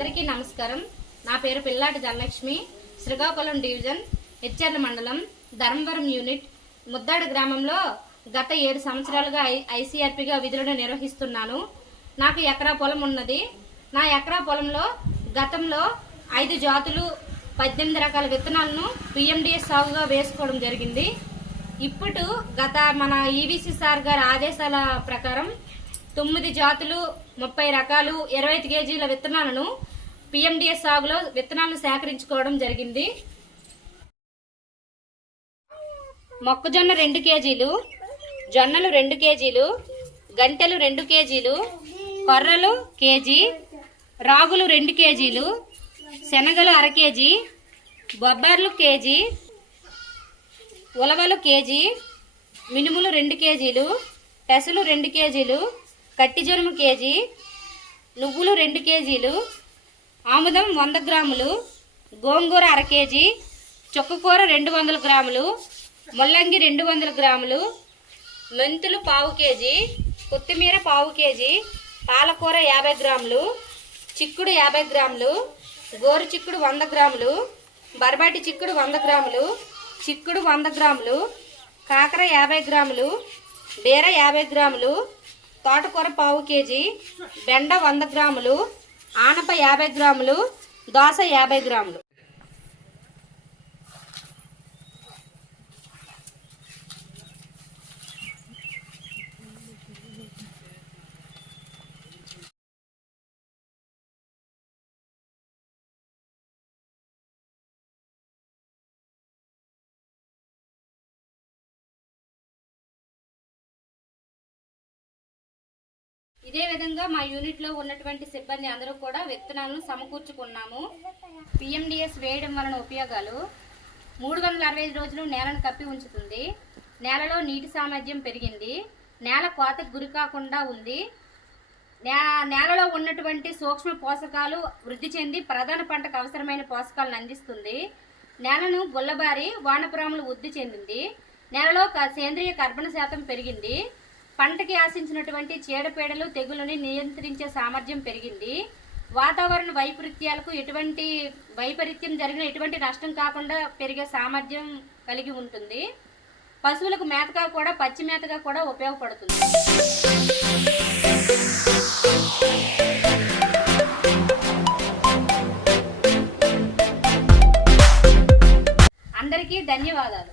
అందరికీ నమస్కారం. నా పేరు పిల్లాటి ధనలక్ష్మి. శ్రీకాకుళం డివిజన్ హెచ్ఆర్ల మండలం ధర్మవరం యూనిట్. ముద్దాడు గ్రామంలో గత ఏడు సంవత్సరాలుగా ఐ ఐసీఆర్పిగా విధులను నిర్వహిస్తున్నాను. నాకు ఎకరా పొలం ఉన్నది. నా ఎకరా పొలంలో గతంలో ఐదు జాతులు పద్దెనిమిది రకాల విత్తనాలను పిఎండిఎస్ సాగుగా వేసుకోవడం జరిగింది. ఇప్పుడు గత మన ఈవీసీ సార్ గారి ఆదేశాల ప్రకారం తొమ్మిది జాతులు ముప్పై రకాలు ఇరవై ఐదు కేజీల విత్తనాలను పిఎండిఎస్ సాగులో విత్తనాలను సేకరించుకోవడం జరిగింది. మొక్కజొన్న రెండు కేజీలు జొన్నలు రెండు కేజీలు గంటెలు రెండు కేజీలు కొర్రలు కేజీ రాగులు రెండు కేజీలు శనగలు అర కేజీ బొబ్బర్లు కేజీ ఉలవలు కేజీ మినుములు రెండు కేజీలు పెసలు రెండు కేజీలు కట్టి జనుము కేజీ నువ్వులు రెండు కేజీలు ఆముదం వంద గ్రాములు గోంగూర అర కేజీ చుక్కకూర రెండు వందల గ్రాములు ముల్లంగి రెండు వందల గ్రాములు మెంతులు పావు కేజీ కొత్తిమీర పావు కేజీ పాలకూర యాభై గ్రాములు చిక్కుడు యాభై గ్రాములు గోరు చిక్కుడు వంద గ్రాములు బర్బాటి చిక్కుడు వంద గ్రాములు చిక్కుడు వంద గ్రాములు కాకర యాభై గ్రాములు బీర యాభై గ్రాములు తోటకూర పావు కేజీ బెండ వంద గ్రాములు ఆనప యాభై గ్రాములు దోస యాభై గ్రాములు. ఇదే విధంగా మా యూనిట్లో ఉన్నటువంటి సిబ్బంది అందరూ కూడా విత్తనాలను సమకూర్చుకున్నాము. పిఎండిఎస్ వేయడం వలన ఉపయోగాలు. మూడు వందల అరవై ఐదు రోజులు నేలను కప్పి ఉంచుతుంది. నేలలో నీటి సామర్థ్యం పెరిగింది. నేల కోతకు గురి కాకుండా ఉంది. నే- నేలలో ఉన్నటువంటి సూక్ష్మ పోషకాలు వృద్ధి చెంది ప్రధాన పంటకు అవసరమైన పోషకాలను అందిస్తుంది. నేలను గుల్లబారి వానపురాములు వృద్ధి చెందింది. నేలలో క- సేంద్రియ కర్బన శాతం పెరిగింది. పంటకి ఆశించినటువంటి చీడపీడలు తెగులని నియంత్రించే సామర్థ్యం పెరిగింది. వాతావరణ వైపరీత్యాలకు ఎటువంటి వైపరీత్యం జరిగిన ఎటువంటి నష్టం కాకుండా పెరిగే సామర్థ్యం కలిగి ఉంటుంది. పశువులకు మేతగా కూడా పచ్చి మేతగా కూడా ఉపయోగపడుతుంది. అందరికీ ధన్యవాదాలు.